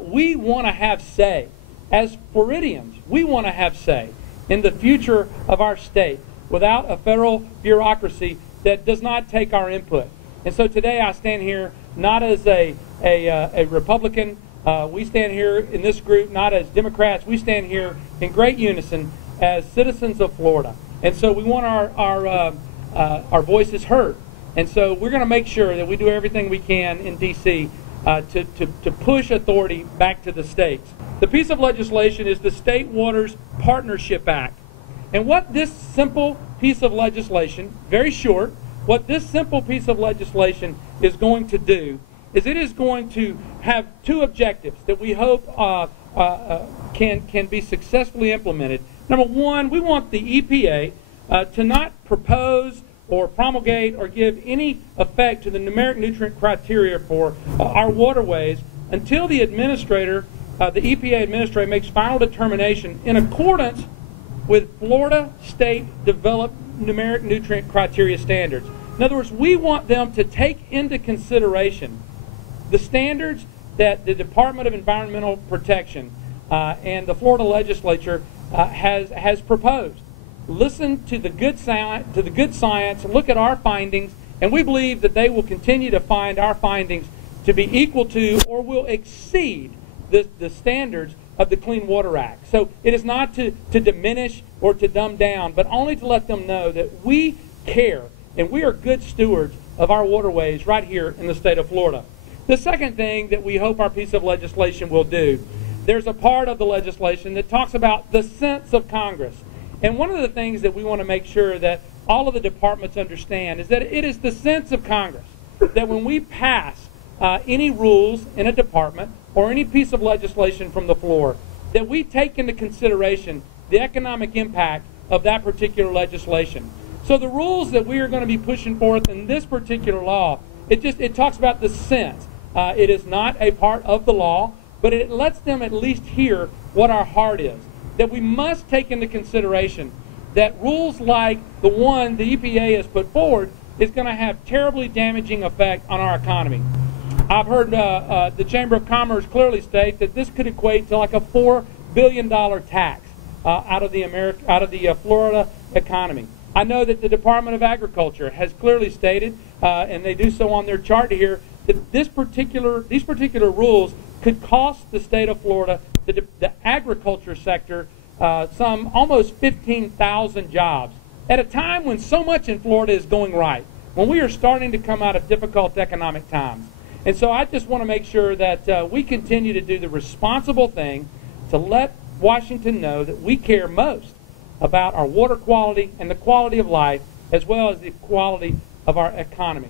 We want to have say. As Floridians, we want to have say in the future of our state without a federal bureaucracy that does not take our input. And so today I stand here not as a Republican. We stand here in this group not as Democrats. We stand here in great unison as citizens of Florida. And so we want our voices heard. And so we're going to make sure that we do everything we can in D.C. To push authority back to the states. The piece of legislation is the State Waters Partnership Act. And what this simple piece of legislation, very short, what this simple piece of legislation is going to do is it is going to have two objectives that we hope can be successfully implemented. Number one, we want the EPA to not propose or promulgate or give any effect to the numeric nutrient criteria for our waterways until the administrator, the EPA administrator, makes final determination in accordance with Florida state developed numeric nutrient criteria standards. In other words, we want them to take into consideration the standards that the Department of Environmental Protection and the Florida legislature has proposed. Listen to the good science, look at our findings, and we believe that they will continue to find our findings to be equal to or will exceed the standards of the Clean Water Act. So it is not to diminish or to dumb down, but only to let them know that we care and we are good stewards of our waterways right here in the state of Florida. The second thing that we hope our piece of legislation will do, there's a part of the legislation that talks about the sense of Congress. And one of the things that we want to make sure that all of the departments understand is that it is the sense of Congress that when we pass any rules in a department or any piece of legislation from the floor, that we take into consideration the economic impact of that particular legislation. So the rules that we are going to be pushing forth in this particular law, it talks about the sense. It is not a part of the law, but it lets them at least hear what our heart is. That we must take into consideration that rules like the one the EPA has put forward is going to have terribly damaging effect on our economy. I've heard the Chamber of Commerce clearly state that this could equate to like a $4 billion tax out of the Florida economy. I know that the Department of Agriculture has clearly stated, and they do so on their chart here, that these particular rules could cost the state of Florida, the agriculture sector, some almost 15,000 jobs at a time when so much in Florida is going right, when we are starting to come out of difficult economic times. And so I just want to make sure that we continue to do the responsible thing to let Washington know that we care most about our water quality and the quality of life, as well as the quality of our economy.